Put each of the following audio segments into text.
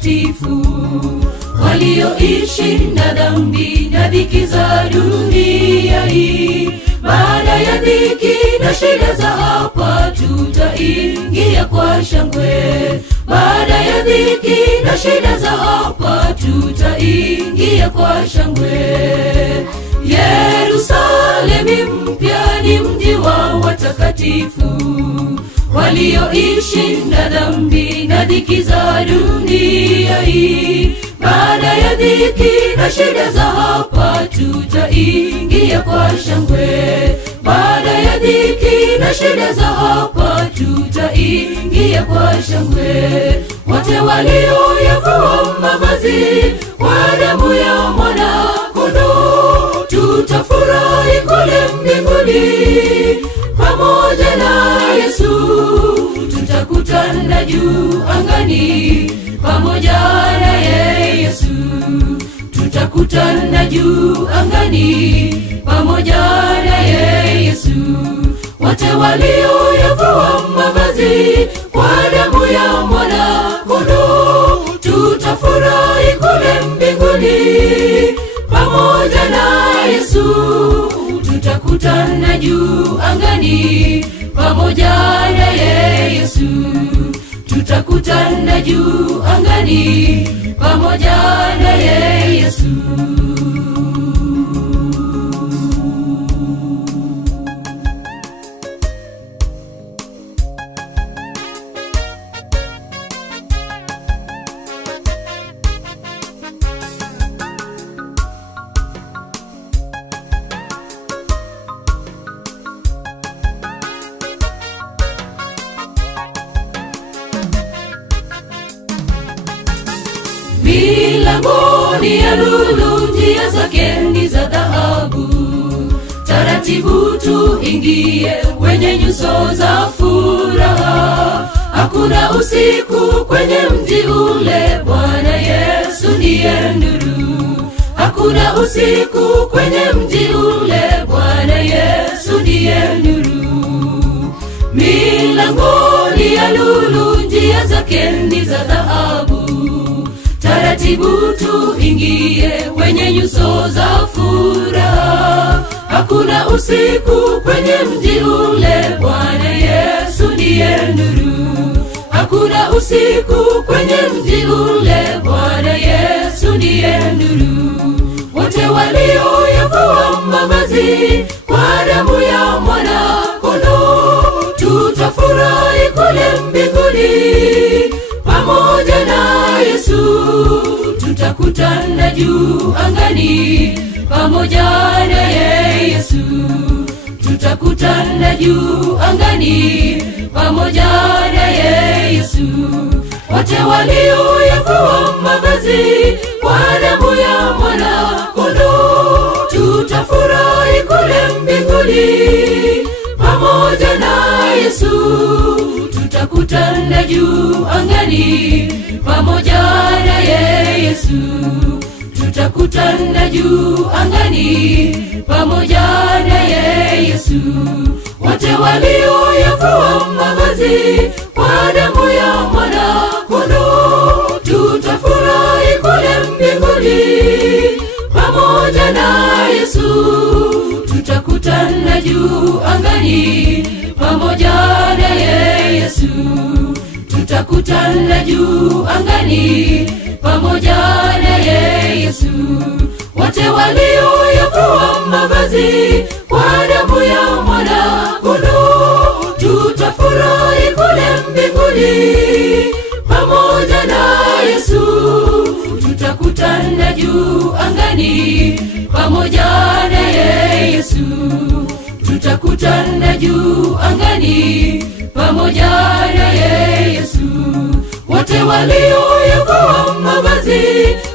watakatifu walioishi na dhambi na dhiki za dunia hii. Baada ya dhiki na shida za hapa, tutaingia kwa shangwe. Baada ya dhiki na shida za hapa, tutaingia kwa shangwe. Yerusalemu mpya ni mji wa watakatifu walioishi na dhambi na dhiki za dunia hii. Baada ya dhiki na shida za hapa, tutaingia kwa shangwe. Baada ya dhiki na shida za hapa, tutaingia kwa shangwe. Wote walioyavua mavazi kwa damu ya Mwana-Kondoo, tutafurahi kule mbinguni pamoja na Yesu. Tutakutana juu angani pamoja na Yesu. Tutakutana juu angani pamoja na Yesu. Wote walioyavua mavazi kwa damu ya Mwana-Kondoo, tutafurahi kule mbinguni pamoja na Yesu. Tutakutana juu angani pamoja na Yesu. Tutakutana juu angani pamoja na Yesu. Milangoni ya lulu, njia zake ni za dhahabu. Taratibu tuingie kwenye nyuso za furaha. Hakuna usiku kwenye mji ule, Bwana Yesu ndiye nuru. Hakuna usiku kwenye mji ule, Bwana Yesu ndiye nuru. Milangoni ya lulu, njia zake ni za dhahabu. Taratibu tuingie kwenye nyuso za furaha. Hakuna usiku kwenye mji ule, Bwana Yesu ndiye nuru. Hakuna usiku kwenye mji ule, Bwana Yesu ndiye nuru. Wote walioyavua mavazi kwa damu ya Mwana-Kondoo, tutafurahi kule mbinguni pamoja na Yesu. Tutakutana juu angani pamoja na Yesu. Tutakutana juu angani pamoja na Yesu. Wote walioyavua mavazi kwa damu ya Mwana-Kondoo, tutafurahi kule mbinguni pamoja na Yesu. Tutakutana juu angani pamoja na Yesu. Tutakutana juu angani pamoja na Yesu. Wote walioyavua mavazi kwa damu ya Mwana-Kondoo, tutafurahi kule mbinguni pamoja na Yesu. Tutakutana juu angani pamoja na Yesu. Tutakutana juu angani pamoja na Yesu. Wote walioyavua mavazi kwa damu ya Mwana-Kondoo, tutafurahi kule mbinguni pamoja na Yesu. Tutakutana juu angani pamoja na Yesu. Tutakutana juu angani pamoja na Yesu. Wote walioyavua mavazi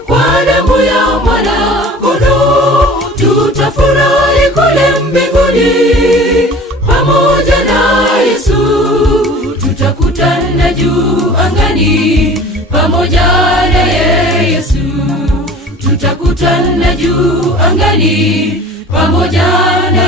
kwa damu ya Mwana-Kondoo, tutafurahi kule mbinguni pamoja na Yesu. Tutakutana juu angani pamoja na Yesu. Tutakutana juu angani pamoja na